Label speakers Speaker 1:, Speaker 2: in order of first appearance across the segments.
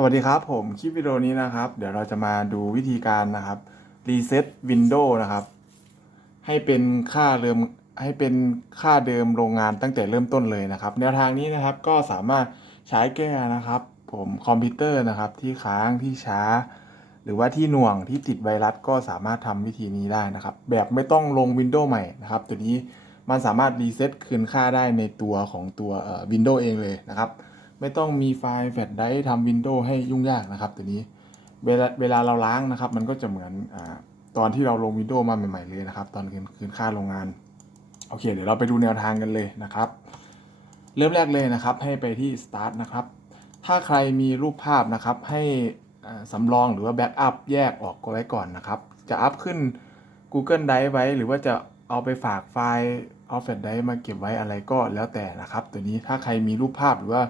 Speaker 1: สวัสดีครับผมคลิปวิดีโอนี้นะครับ เดี๋ยวเราจะมาดูวิธีการนะครับรีเซ็ตวินโดว์นะครับ ให้เป็นค่าเดิมให้เป็นค่าเดิมโรงงานตั้งแต่เริ่มต้นเลยนะครับ แนวทางนี้นะครับก็สามารถใช้แก้นะครับ ผมคอมพิวเตอร์นะครับ ที่ค้างที่ช้า หรือว่าที่หน่วงที่ติดไวรัสก็สามารถทำวิธีนี้ได้นะครับ แบบไม่ต้องลงวินโดว์ใหม่นะครับ ตัวนี้มันสามารถรีเซ็ตคืนค่าได้ในตัวของตัววินโดว์เองเลยนะครับ ไม่ต้องมีไฟล์แฟลชไดร์ทำวินโดว์ให้ยุ่งยากนะครับตัวนี้เวลาเวลาเราล้างนะครับ มันก็จะเหมือนอตอนที่เราลงวินโดว์มาใหม่ๆเลยนะครับ ตอนคืนคืนค่าโรงงาน โอเค เดี๋ยวเราไปดูแนวทางกันเลยนะครับ เริ่มแรกเลยนะครับ ให้ไปที่ start นะครับ ถ้าใครมีรูปภาพนะครับ ให้สำรองหรือว่าแบ็กอัพแยกออกไว้ก่อนนะครับ จะอัพขึ้น Google Drive ไว้ หรือว่าจะเอาไปฝากไฟล์เอาแฟลชไดร์มาเก็บไว้อะไรก็แล้วแต่นะครับ ตัวนี้ถ้าใครมีรูปภาพหรือว่า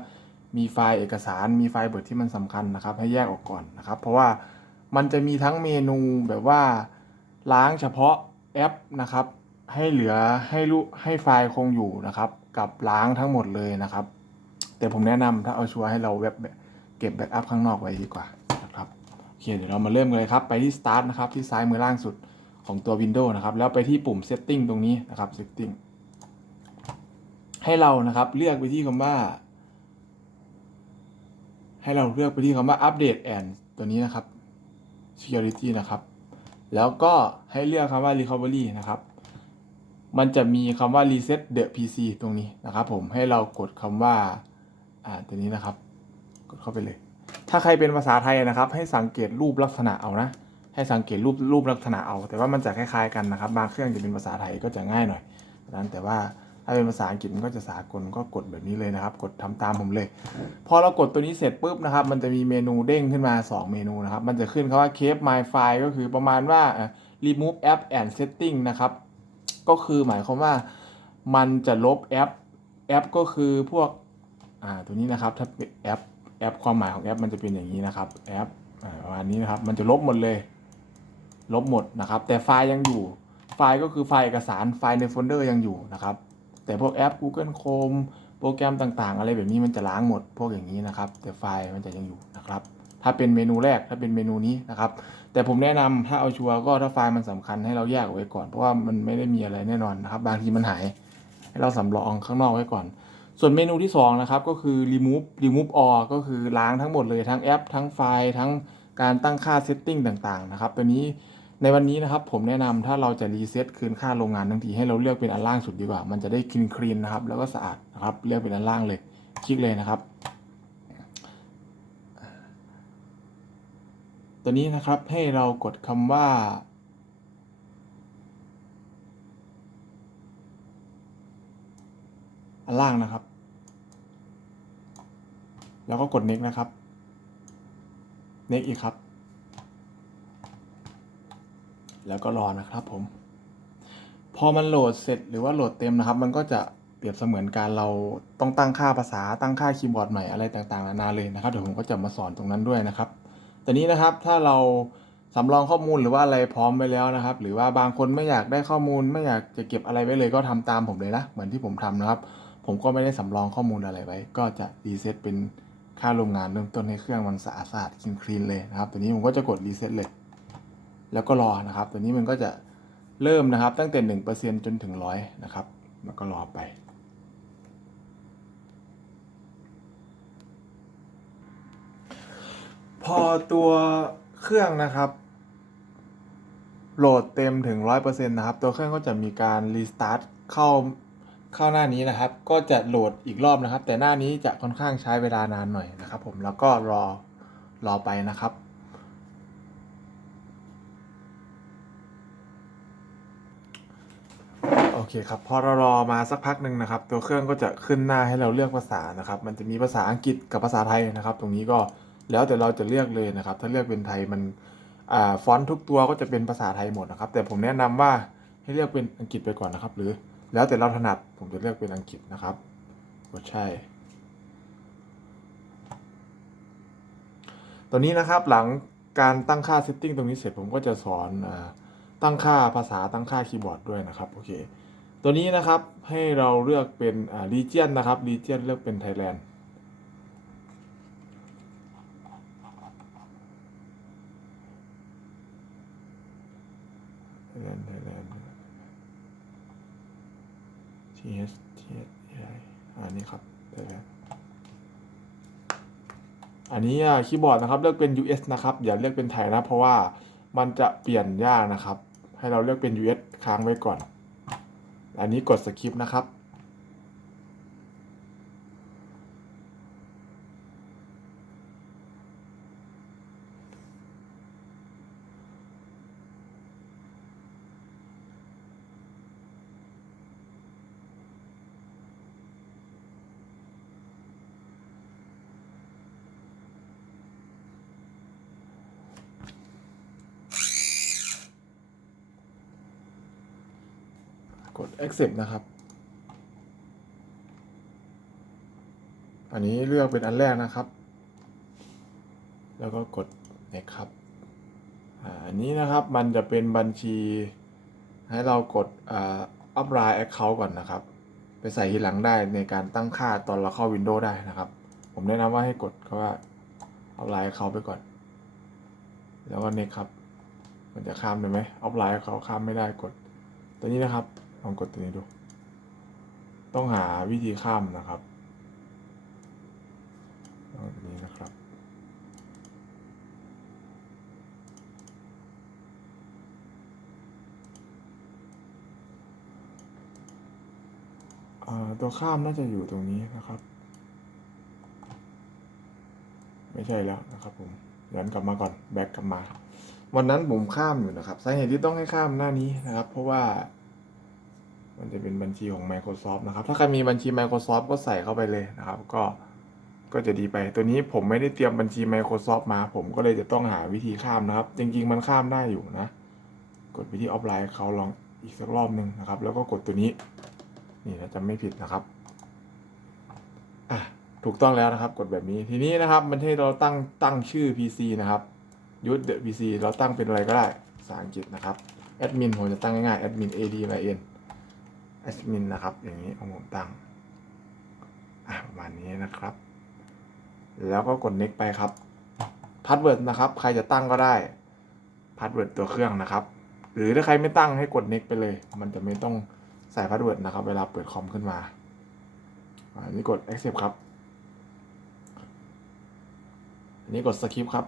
Speaker 1: มีไฟล์เอกสาร มีไฟล์เบิร์ดที่มันสำคัญนะครับ ให้แยกออกก่อนนะครับ เพราะว่ามันจะมีทั้งเมนูแบบว่าล้างเฉพาะแอปนะครับ ให้เหลือให้รูให้ไฟล์คงอยู่นะครับ กับล้างทั้งหมดเลยนะครับ แต่ผมแนะนำถ้าเอาชัวร์ให้เราเว็บเก็บแบ็กอัพข้างนอกไว้ดีกว่านะครับโอเคเดี๋ยวเรามาเริ่มกันเลยครับ ไปที่ start นะครับที่ซ้ายมือล่างสุดของตัว Windows นะครับ แล้วไปที่ปุ่ม setting ตรงนี้นะครับ setting ให้เรานะครับเลือกไปที่คำว่า ให้เราเลือกไปที่คำว่า update and ตัวนี้นะครับ security นะครับ แล้วก็ให้เลือกคำว่า recovery นะครับ มันจะมีคำว่า reset the PC ตรงนี้นะครับ ผมให้เรากดคำว่าอ่าตัวนี้นะครับ กดเข้าไปเลย ถ้าใครเป็นภาษาไทยนะครับ ให้สังเกตรูปลักษณะเอานะให้สังเกตรูปรูปลักษณะเอา แต่ว่ามันจะคล้ายๆกันนะครับ บางเครื่องจะเป็นภาษาไทยก็จะง่ายหน่อยนั้นแต่ว่า ถ้าเป็นภาษาอังกฤษมันก็จะสากลก็กดแบบนี้เลยนะครับ กดทำตามผมเลย พอเรากดตัวนี้เสร็จปุ๊บนะครับ มันจะมีเมนูเด้งขึ้นมา 2 เมนูนะครับ มันจะขึ้นคำว่า keep my file ก็คือประมาณว่า remove app and setting นะครับ ก็คือหมายความว่ามันจะลบแอป แอปก็คือพวก อ่า ตัวนี้นะครับ ถ้าเป็นแอป แอปความหมายของแอปมันจะเป็นอย่างนี้นะครับ แอปประมาณนี้นะครับ มันจะลบหมดเลย ลบหมดนะครับ แต่ไฟล์ยังอยู่ ไฟล์ก็คือไฟล์เอกสาร ไฟล์ในโฟลเดอร์ยังอยู่นะครับ แต่พวกแอป Google Chrome โปรแกรมต่างๆ อะไรแบบนี้มันจะล้างหมดพวกอย่างนี้นะครับ แต่ไฟล์มันจะยังอยู่นะครับ ถ้าเป็นเมนูแรกถ้าเป็นเมนูนี้นะครับ แต่ผมแนะนำถ้าเอาชัวร์ก็ถ้าไฟล์มันสำคัญให้เราแยกเอาไว้ก่อน เพราะว่ามันไม่ได้มีอะไรแน่นอนนะครับ บางทีมันหายให้เราสำรองข้างนอกไว้ก่อน ส่วนเมนูที่2นะครับก็คือ remove remove all ก็คือล้างทั้งหมดเลยทั้งแอป ทั้งไฟล์ ทั้งการตั้งค่า setting ต่างๆนะครับตัวนี้ ในวันนี้นะครับผมแนะนำถ้าเราจะรีเซ็ตคืนค่าโรงงานทั้งทีให้เราเลือกเป็นอันล่างสุดดีกว่า มันจะได้คลีนคลีนนะครับ แล้วก็สะอาดนะครับเลือกเป็นอันล่างเลยคลิกเลยนะครับ ตัวนี้นะครับให้เรากดคำว่า อันล่างนะครับ แล้วก็กด next นะครับ next อีกครับ แล้วก็รอนะครับผม พอมันโหลดเสร็จหรือว่าโหลดเต็มนะครับ มันก็จะเปรียบเสมือนการเราต้องตั้งค่าภาษาตั้งค่าคีย์บอร์ดใหม่อะไรต่างๆนานาเลยนะครับเดี๋ยวผมก็จะมาสอนตรงนั้นด้วยนะครับแต่นี้นะครับถ้าเราสำรองข้อมูลหรือว่าอะไรพร้อมไว้แล้วนะครับ หรือว่าบางคนไม่อยากได้ข้อมูล ไม่อยากจะเก็บอะไรไว้เลยก็ทำตามผมเลยนะเหมือนที่ผมทำนะครับ ผมก็ไม่ได้สำรองข้อมูลอะไรไว้ ก็จะรีเซ็ตเป็นค่าโรงงานเริ่มต้นให้เครื่องมันสะอาดสะอาดคลีนคลีนเลยนะครับตัวนี้ผมก็จะกดรีเซ็ตเลย แล้วก็รอนะครับ ตัวนี้มันก็จะเริ่มนะครับตั้งแต่หนึ่งเปอร์เซ็นจนถึงร้อยนะครับ แล้วก็รอไปพอตัวเครื่องนะครับโหลดเต็มถึง 100%นะครับ ตัวเครื่องก็จะมีการรีสตาร์ทเข้าเข้าหน้านี้นะครับ ก็จะโหลดอีกรอบนะครับ แต่หน้านี้จะค่อนข้างใช้เวลานานหน่อยนะครับ ผมแล้วก็รอรอไปนะครับ โอ เคครับพอเรารอมาสักพักหนึ่งนะครับ ตัวเครื่องก็จะขึ้นหน้าให้เราเลือกภาษานะครับ มันจะมีภาษาอังกฤษกับภาษาไทยนะครับ ตรงนี้ก็แล้วแต่เราจะเลือกเลยนะครับ ถ้าเลือกเป็นไทยมันอ่าฟอนต์ทุกตัวก็จะเป็นภาษาไทยหมดนะครับ แต่ผมแนะนำว่าให้เลือกเป็นอังกฤษไปก่อนนะครับ หรือแล้วแต่เราถนัดผมจะเลือกเป็นอังกฤษนะครับกดใช่ ตัวนี้นะครับหลังการตั้งค่า setting ตรงนี้เสร็จผมก็จะสอนอตั้งค่าภาษาตั้งค่าคีย์บอร์ดด้วยนะครับ โอเค ตัวนี้นะครับให้เราเลือกเป็นอ่า region นะครับริเจนเลือกเป็น Thailand ไทยแลนด์ไทยแลนด์ TS TS อันนี้ครับไทยแลนด์อันนี้คีย์บอร์ดนะครับเลือกเป็น US นะครับ อย่าเลือกเป็นไทยนะ เพราะว่ามันจะเปลี่ยนยากนะครับ ให้เราเลือกเป็น US ค้างไว้ก่อน อันนี้กดสคริปต์นะครับ accept นะครับ อันนี้เลือกเป็นอันแรกนะครับ แล้วก็กด next ครับอันนี้นะครับมันจะเป็นบัญชี ให้เรากดอ่า upline account ก่อนนะครับ ไปใส่ทีหลังได้ในการตั้งค่าตอนเราเข้า Windows ได้นะครับ ผมแนะนำว่าให้กดเขาว่า upline account ไปก่อน แล้วก็ next ครับ มันจะข้ามได้ไหม upline account ข้ามไม่ได้กด ตัวนี้นะครับ ลองกดตัวนี้ดู ต้องหาวิธีข้ามนะครับลองนี้นะครับ ตัวข้ามน่าจะอยู่ตรงนี้นะครับ ไม่ใช่แล้วนะครับผมย้อนกลับมาก่อนแบ็กกลับมา วันนั้นผมข้ามอยู่นะครับสาเหตุที่ต้องให้ข้ามหน้านี้นะครับ เพราะว่า มันจะเป็นบัญชีของ Microsoft นะครับ ถ้าใครมีบัญชี Microsoft ก็ใส่เข้าไปเลยนะครับ ก็ก็จะดีไป ตัวนี้ผมไม่ได้เตรียมบัญชี Microsoft มา ผมก็เลยจะต้องหาวิธีข้ามนะครับ จริง ๆ มันข้ามได้อยู่นะ กดไปที่ออฟไลน์เขาลองอีกสักรอบหนึ่งนะครับ แล้วก็กดตัวนี้ นี่นะจะไม่ผิดนะครับอะถูกต้องแล้วนะครับ กดแบบนี้ทีนี้นะครับ มันให้เราตั้งตั้งชื่อ PC นะครับยูทเดอะพีซีเราตั้งเป็นอะไรก็ได้ภาษาอังกฤษนะครับแอดมินผมจะตั้งง่ายๆแอดมิน AD มา N แอดมินนะครับ อย่างนี้ของผมตั้งประมาณนี้นะครับ แล้วก็กด next ไปครับพาสเวิร์ดนะครับ ใครจะตั้งก็ได้พาสเวิร์ดตัวเครื่องนะครับ หรือถ้าใครไม่ตั้งให้กด next ไปเลย มันจะไม่ต้องใส่พาสเวิร์ดนะครับ เวลาเปิดคอมขึ้นมาอันนี้กด accept ครับอันนี้กด skip ครับ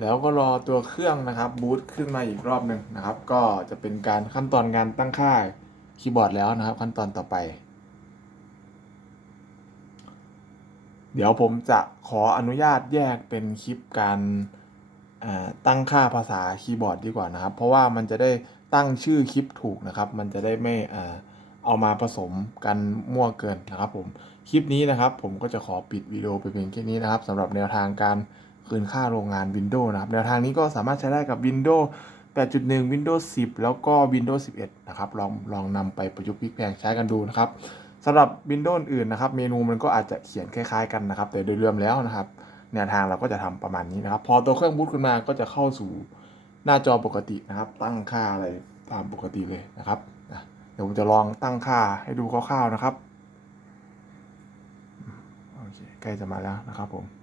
Speaker 1: แล้วก็รอตัวเครื่องนะครับบูตขึ้นมาอีกรอบหนึ่งนะครับ ก็จะเป็นการขั้นตอนการตั้งค่าคีย์บอร์ดแล้วนะครับ ขั้นตอนต่อไป เดี๋ยวผมจะขออนุญาตแยกเป็นคลิปการตั้งค่าภาษาคีย์บอร์ดดีกว่านะครับ เพราะว่ามันจะได้ตั้งชื่อคลิปถูกนะครับ มันจะได้ไม่เอามาผสมกันมั่วเกินนะครับผมคลิปนี้นะครับ ผมก็จะขอปิดวิดีโอไปเพียงแค่นี้นะครับสำหรับแนวทางการ คืนค่าโรงงาน Windows นะครับแนวทางนี้ก็สามารถใช้ได้กับ Windows 8.1 Windows 10 แล้วก็ Windows 11 นะครับ ลองลองนำไปประยุกต์พลิกแพลงใช้กันดูนะครับสำหรับ Windows อื่นนะครับ เมนูมันก็อาจจะเขียนคล้ายๆกันนะครับ แต่โดยรวมแล้วนะครับ แนวทางเราก็จะทำประมาณนี้นะครับ พอตัวเครื่องบูตขึ้นมาก็จะเข้าสู่หน้าจอปกตินะครับ ตั้งค่าอะไรตามปกติเลยนะครับเดี๋ยวผมจะลองตั้งค่าให้ดูคร่าวๆนะครับโอเคใกล้จะมาแล้วนะครับผม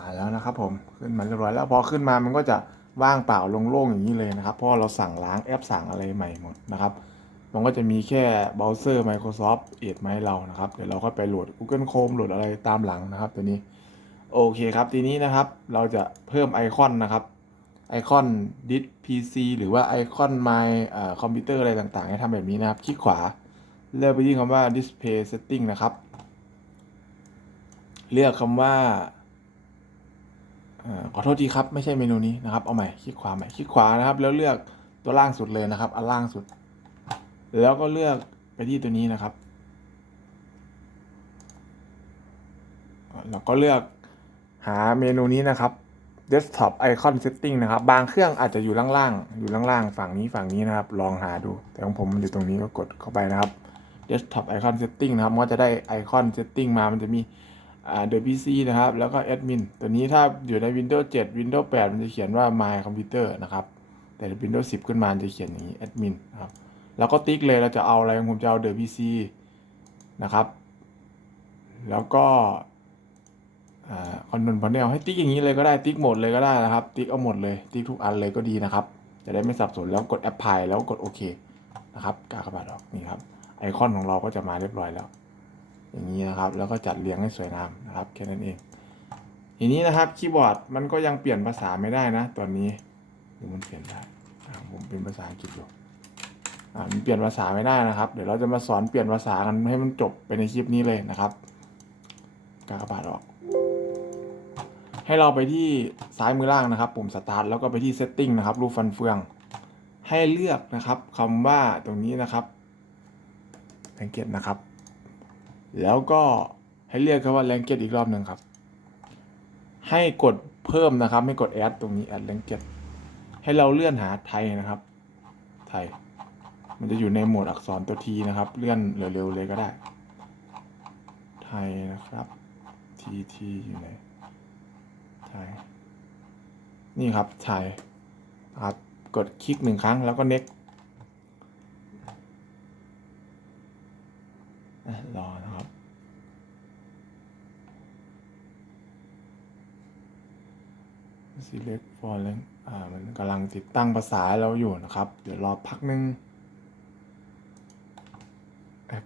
Speaker 1: มาแล้วนะครับผมขึ้นมาเรียบร้อยแล้วพอขึ้นมามันก็จะว่างเปล่าโล่งๆอย่างนี้เลยนะครับเพราะเราสั่งล้างแอปสั่งอะไรใหม่หมดนะครับมันก็จะมีแค่เบราว์เซอร์ Microsoft Edge มาให้เรานะครับ เดี๋ยวเราก็ไปโหลด Google Chrome โหลดอะไรตามหลังนะครับ ตัวนี้ โอเคครับ ทีนี้นะครับ เราจะเพิ่มไอคอนนะครับ ไอคอน Dis PC หรือว่าไอคอน My คอมพิวเตอร์อะไรต่างๆ ให้ทำแบบนี้นะครับ คลิกขวา เลือกไปที่คำว่า Display Setting นะครับ เลือกคำว่า ขอโทษทีครับ ไม่ใช่เมนูนี้นะครับ เอาใหม่คลิกขวาใหม่คลิกขวานะครับ แล้วเลือกตัวล่างสุดเลยนะครับ อันล่างสุด แล้วก็เลือกไปที่ตัวนี้นะครับแล้วก็เลือกหาเมนูนี้นะครับ desktop icon setting นะครับ บางเครื่องอาจจะอยู่ล่างๆ อยู่ล่างๆ ฝั่งนี้ฝั่งนี้นะครับ ลองหาดู แต่ของผมมันอยู่ตรงนี้ก็กดเข้าไปนะครับ desktop icon setting นะครับ ก็จะได้ไอคอน setting มา มันจะมี the PC นะครับ แล้วก็ admin ตัวนี้ถ้าอยู่ใน Windows 7 Windows 8 มันจะเขียนว่า my computer นะครับ แต่ Windows 10 ขึ้นมาจะเขียนอย่างนี้ admin นะครับแล้วก็ติ๊กเลยเราจะเอาอะไรผมจะเอา the PC นะครับ แล้วก็คอนโทรลพาเนลให้ติ๊กอย่างนี้เลยก็ได้ติ๊กหมดเลยก็ได้นะครับ ติ๊กเอาหมดเลยติ๊กทุกอันเลยก็ดีนะครับ จะได้ไม่สับสนแล้วกดแอปพลายแล้วกดโอเคนะครับกากบาทออกนี่ครับไอคอนของเราก็จะมาเรียบร้อยแล้ว อย่างนี้นะครับ แล้วก็จัดเรียงให้สวยงามนะครับแค่นั้นเองทีนี้นะครับคีย์บอร์ดมันก็ยังเปลี่ยนภาษาไม่ได้นะตอนนี้หรือมันเปลี่ยนได้ผมเป็นภาษาอังกฤษอยู่อ่ามันเปลี่ยนภาษาไม่ได้นะครับ เดี๋ยวเราจะมาสอนเปลี่ยนภาษากันให้มันจบไปในคลิปนี้เลยนะครับกากบาทออก ให้เราไปที่ซ้ายมือล่างนะครับปุ่มสตาร์ทแล้วก็ไปที่ setting นะครับรูปฟันเฟือง ให้เลือกนะครับคำว่าตรงนี้นะครับแรงเกตนะครับ แล้วก็ให้เลือกคำว่าแรงเกตอีกรอบหนึ่งครับ ให้กดเพิ่มนะครับให้กด add ตรงนี้ add แรงเกตให้เราเลื่อนหาไทยนะครับ ไทย มันจะอยู่ในโหมดอักษรตัวทีนะครับ เลื่อนเร็วๆเลยก็ได้ ไทยนะครับทีทีอยู่ไหนไทย นี่ครับไทยครับกดคลิกหนึ่งครั้งแล้วก็ next อะ รอนะครับ select for length อ่า มันกำลังติดตั้งภาษาเราอยู่นะครับ เดี๋ยวรอพักนึง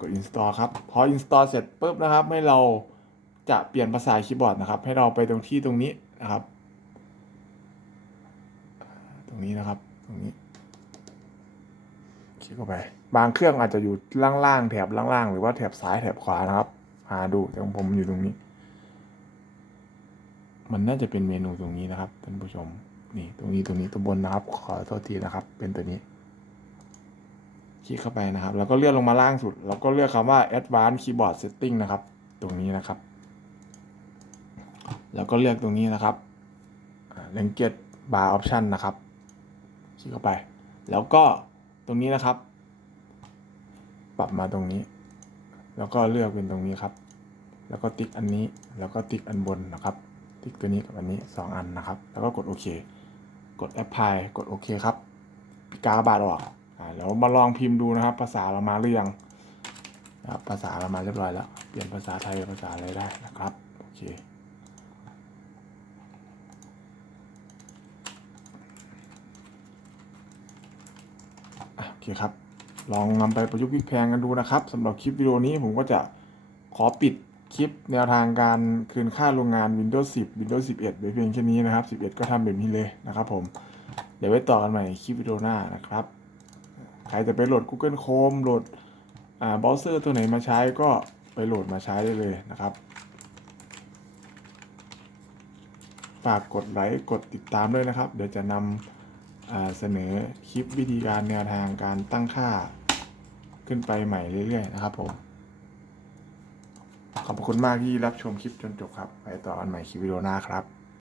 Speaker 1: กด install ครับ พอ install เสร็จปุ๊บนะครับ ให้เราจะเปลี่ยนภาษาคีย์บอร์ดนะครับ ให้เราไปตรงที่ตรงนี้นะครับ ตรงนี้นะครับ ตรงนี้ คลิกเข้าไป บางเครื่องอาจจะอยู่ล่างๆแถบล่างๆ หรือว่าแถบซ้ายแถบขวานะครับ หาดูแต่ของผมอยู่ตรงนี้ มันน่าจะเป็นเมนูตรงนี้นะครับท่านผู้ชม นี่ตรงนี้ตรงนี้ตัวบนนะครับ ขอโทษทีนะครับ เป็นตัวนี้ คลิกเข้าไปนะครับ แล้วก็เลื่อนลงมาล่างสุด แล้วก็เลือกคำว่า Advanced Keyboard Setting นะครับ ตรงนี้นะครับ แล้วก็เลือกตรงนี้นะครับ Language Bar Option นะครับ คลิกเข้าไป แล้วก็ ตรงนี้นะครับ ปรับมาตรงนี้ แล้วก็เลือกเป็นตรงนี้ครับ แล้วก็ติ๊กอันนี้แล้วก็ติ๊กอันบนนะครับ ติ๊กตัวนี้กับอันนี้สองอันนะครับ แล้วก็กดโอเค กด apply กดโอเคครับปิกาบาทออกอ่าแล้วมาลองพิมพ์ดูนะครับ ภาษาเรามาหรือยังภาษาเรามาเรียบร้อยแล้ว เปลี่ยนภาษาไทยเป็นภาษาอะไรได้นะครับ โอเค อะโอ เคครับ ลองนำไปประยุกต์พลิกแพงกันดูนะครับสำหรับคลิปวิดีโอนี้ผมก็จะขอปิดคลิปแนวทางการคืนค่าโรงงาน Windows 10 Windows 11ไว้เพียงแค่นี้นะครับ 11 ก็ทำแบบนี้เลยนะครับผม เดี๋ยวไว้ต่อกันใหม่คลิปวิดีโอหน้านะครับ ใครจะไปโหลด Google Chrome โหลดเบราว์เซอร์ตัวไหนมาใช้ก็ไปโหลดมาใช้ได้เลยนะครับ ฝากกดไลค์กดติดตามด้วยนะครับ เดี๋ยวจะนำ เสนอคลิปวิธีการแนวทางการตั้งค่าขึ้นไปใหม่เรื่อยๆนะครับผม ขอบคุณมากที่รับชมคลิปจนจบครับ ไปต่อกันใหม่คลิปวิดีโอหน้าครับ